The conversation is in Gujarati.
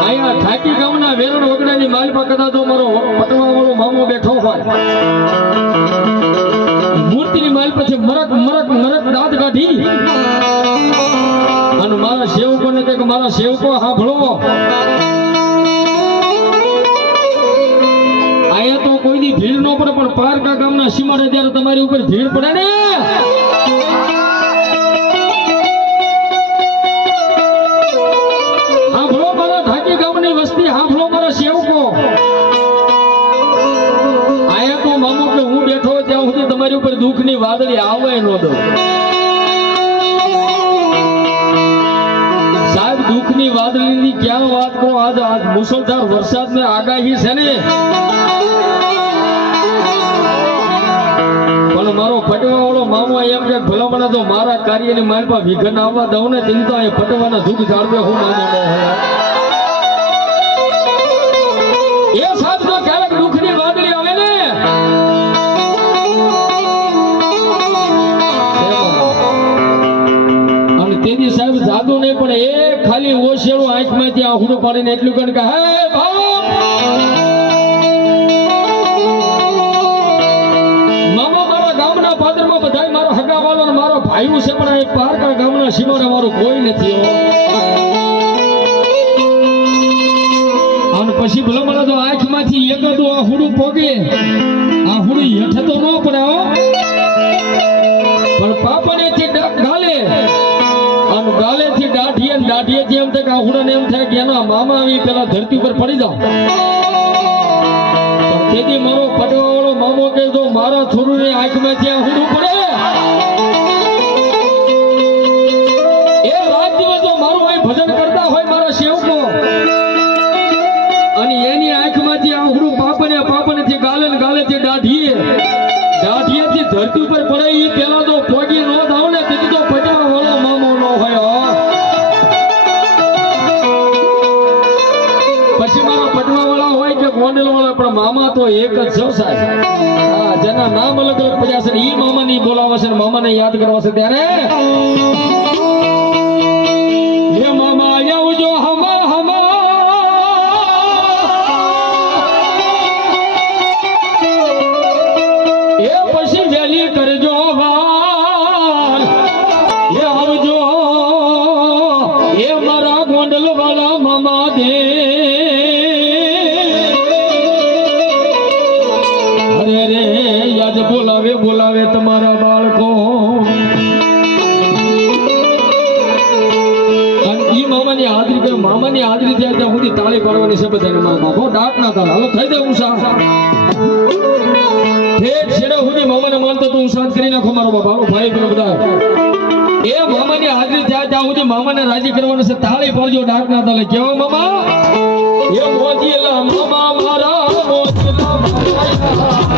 આયા ઠાકી ગામના વેરણ વગડાની માલપા કદાચ મારો પટવા વાળો મામો બેઠો હોય મૂર્તિની માલ પછી મરક મરક મરક દાંત કાઢી અને મારા સેવકોને કહે કે મારા સેવકો સાંભળો આયા તો કોઈની ભીડ ન પડે પણ પારકા ગામના સીમાડે જ્યારે તમારી ઉપર ભીડ પડે ને સાંભળો મારા ઢાકી ગામની વસ્તી સાંભળો મારા સેવકો આયા તો મામો કે હું બેઠો ત્યાં સુધી તમારી ઉપર દુઃખની વાદળી આવે ન દો સાહેબ દુઃખની વાદળીની ક્યાં વાત કરો આજ મુસળધાર વરસાદની આગાહી છે ને પણ મારો ફટવા વાળો મામો એમ કે ભલામણા તો મારા કાર્યની માલ પર વિઘન આવવા દઉં ને તેની તો એ ફટવાના દુઃખ જાળવે હું મામો ન હોય એ સાહેબ તો ક્યારેક દુઃખની વાદળી આવે ને અને તેથી સાહેબ જાદુ નહીં પણ એ ખાલી ઓશેળું આંખમાંથી આહુડું પાડીને એટલું કહે કે હે બાપ પાદરમાં બધાય મારો હગાવાલો અને મારો ભાઈઓ છે પણ આ પારકા ગામના સીમાડે મારું કોઈ નથી અને પછી ભલો મને તો આંખમાંથી એકદું આહુડું પોગે આહુડું હેઠે તો ન પડે પણ પાપણેથી ગાલે અને ગાલેથી દાઢીએ ને દાઢીએથી એમ થાય કે આહુડાને એમ થાય કે એના મામા આવી પેલા ધરતી ઉપર પડી જાવ તેથી મારો પટવાવાળો મામો કે જો મારા થોડું આંખમાં ત્યાં હુડું પડે એ રાત દિવસ જો મારું અહીં ભજન કરતા હોય મારા સેવકો અને એની આંખમાંથી આ હુડું પાપને થી ગાલે ને ગાલેથી દાઢીએથી ધરતી ઉપર પડે એ પેલા તો પોગી ન થાવ ને તેથી તો પટવાવાળો મામો ન હોય પછી મારા પટવાવાળા હોય કે ગોંડલ વાળા પણ મામા તો એક જ છે સાહેબ જેના નામ અલગ અલગ પડ્યા છે ઈ મામા ની બોલાવે છે મામાને યાદ કરવા છે ત્યારે હે મામા આવજો હમા હમા એ પછી વેલી કરજો વાર એ આવજો એ મારા ગોંડલ વાળા મામા દે બોલાવે બોલાવે તમારા બાળકો મામાની હાજરી કરે મામાની હાજરી થાય ત્યાં સુધી તાળી પાડવાની છે બધાને મામા બહુ ડાક ના થાય હાલો થઈ જાય ઉષા ઠેઠ છેડા સુધી મામાને માનતો તો હું શાંત કરી નાખો મારો બાબા ભાઈ પેલો બધા એ મામાની હાજરી થાય ત્યાં સુધી મામાને રાજી કરવાનું છે તાળી પાડજો ડાક ના થાય કેવો મામા એ મોજીલા મામા મારા મોજીલા મારા